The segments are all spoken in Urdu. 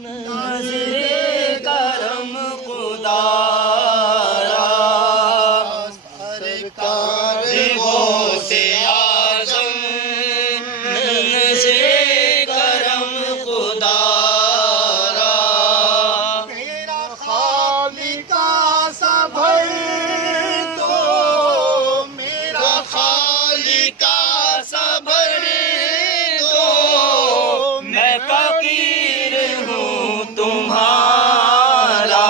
نظر کرم خدا سرکار غوث اعظم نظر کرم خدا تیرا خالق سا بھر دو میرا خالق سا بھر دو میں فقیر ہوں تمہارا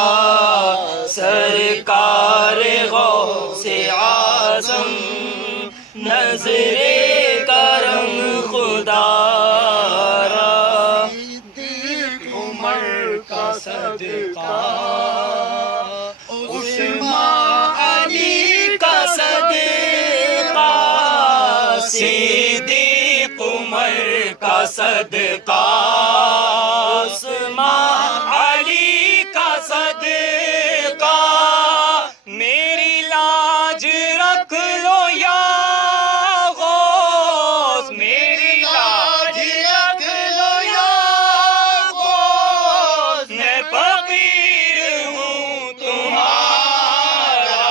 سرکار غوث اعظم نظر کرم خدا صدیق عمر کا صدقہ عثمان علی کا صدقہ صدیق عمر کا صدقہ عثمان علی کا صدقہ میری لاج رکھ لو یا غوث میری لاج رکھ لو یا غوث میں فقیر ہوں تمہارا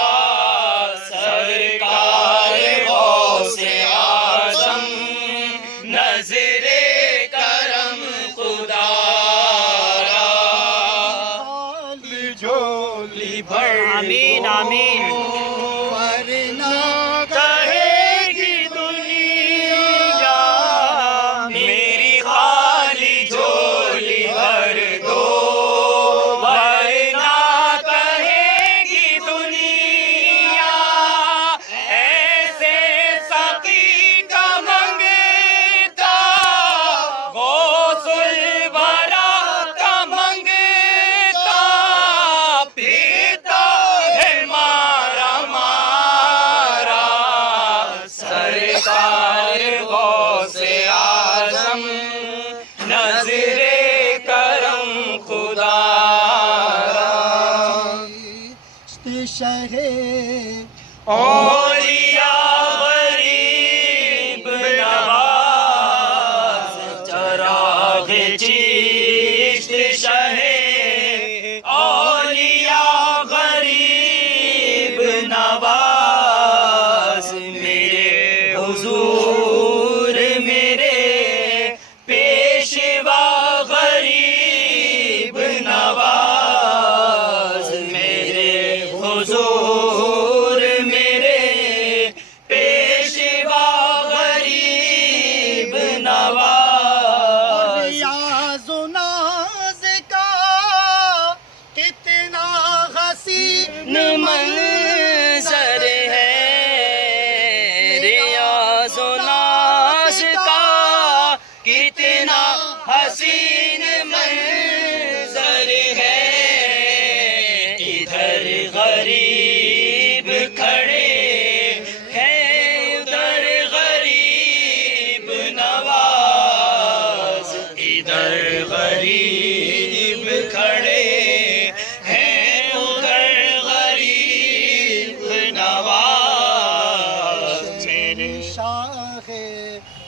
سرکار غوث اعظم نظر کرم خدا جھولی بھر آمین آمین ورنہ کہے گی دنیا میری خالی جھولی بھر دو ورنہ کہے گی دنیا ایسے سقی کا منگتا غوث الورا کا منگتا پیتا ہے مارا مارا سرکار غوث اعظم نظر کرم خدا شہ اولیاء غریب نواز چراغ چشت شہ اولیاء غریب نواز میرے حضور میرے پیشوا غریب نواز میرے حضور میرے پیشوا غریب نواز ریاض و ناز کا کتنا حسین منظر ہے ریاض و ناز کا کتنا حسین منظر ہے ادھر غریب کھڑے ہیں ادھر غریب نواز ادھر غریب کھڑے ہیں ادھر غریب نواز میرے شاہ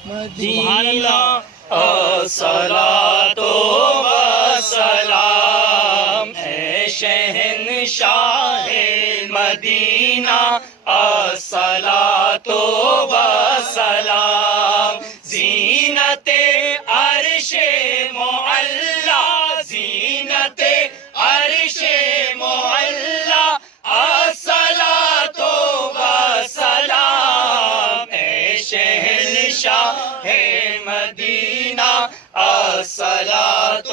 مدینہ الصلاۃ والسلام اے شہنشاہ مدینہ الصلاۃ والسلام زینت عرش معلا زینت عرش معلا الصلاۃ والسلام اے شہنشاہ مدینہ الصلاۃ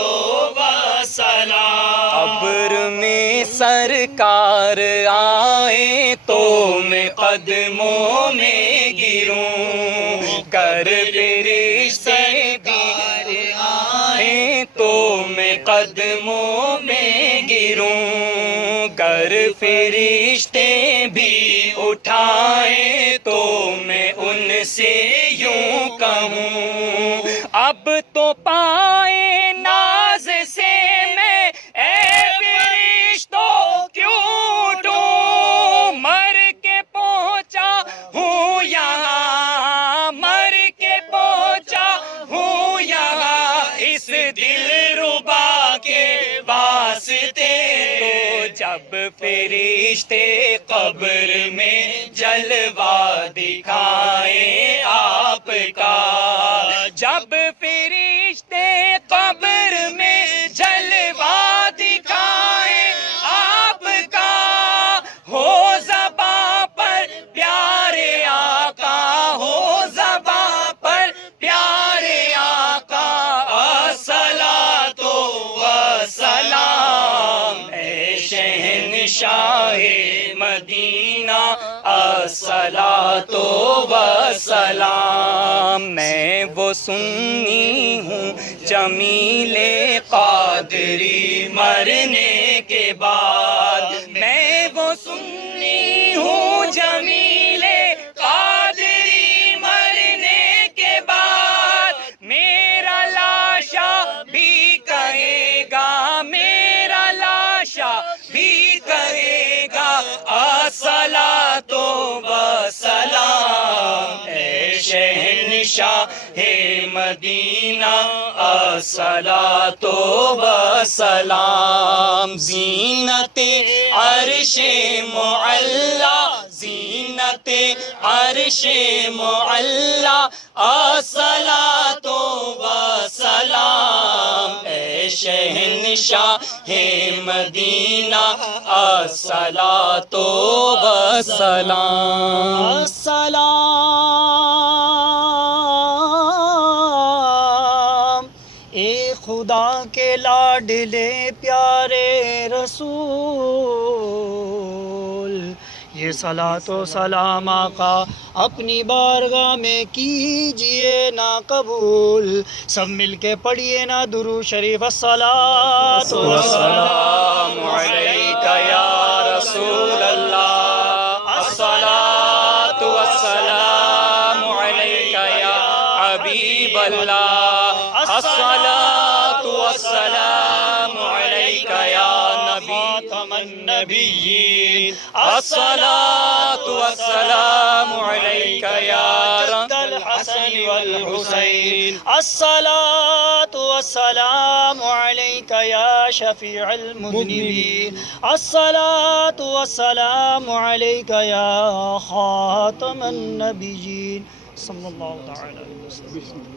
والسلام ابر میں سرکار آئے تو میں قدموں میں گروں کر فرشتے سرکار آئے تو میں قدموں میں گروں گر فرشتے بھی اٹھائیں تو میں ان سے یوں کہوں اب تو پائے ناز سے میں اے فرشتوں کیوں ڈوں مر کے پہنچا ہوں یہاں مر کے پہنچا جب فرشتے قبر میں جلوہ دکھائیں آپ کا، جب فرشتے قبر میں جلوہ دکھائیں آپ کا، ہو زباں پر پیارے آقا، ہو زباں پر پیارے آقا، الصلاۃ والسلام اے شہنشاہ مدینہ، الصلاۃ والسلام۔ میں وہ سنی ہوں جمیل قادری مرنے کے بعد، میں وہ سنی ہوں جمیل قادری مرنے کے بعد، میرا لاشا بھی کہے گا، میرا لاشا بھی کہے گا، الصلاۃ والسلام اے شہنشاہ مدینہ، الصلاۃ والسلام۔ زینت عرش معلا، زینت عرش معلا، الصلاۃ والسلام اے شہنشاہ مدینہ، الصلاۃ والسلام۔ السلام اے خدا کے لاڈلے پیارے رسول، یہ صلاۃ و سلام آقا اپنی بارگاہ میں کیجئے نا قبول، سب مل کے پڑھیے نا درود شریف، الصلاۃ والسلام علیک یا رسول اللہ، الصلاۃ والسلام علیک یا حبیب اللہ، الصلاۃ والسلام علیک یا نبی النبیین، الصلاۃ والسلام علیک یا جد الحسن والحسین، الصلاۃ والسلام علیک یا شفیع المذنبین، الصلاۃ والسلام علیک یا خاتم النبیین، صلی اللہ تعالی علیہ وسلم۔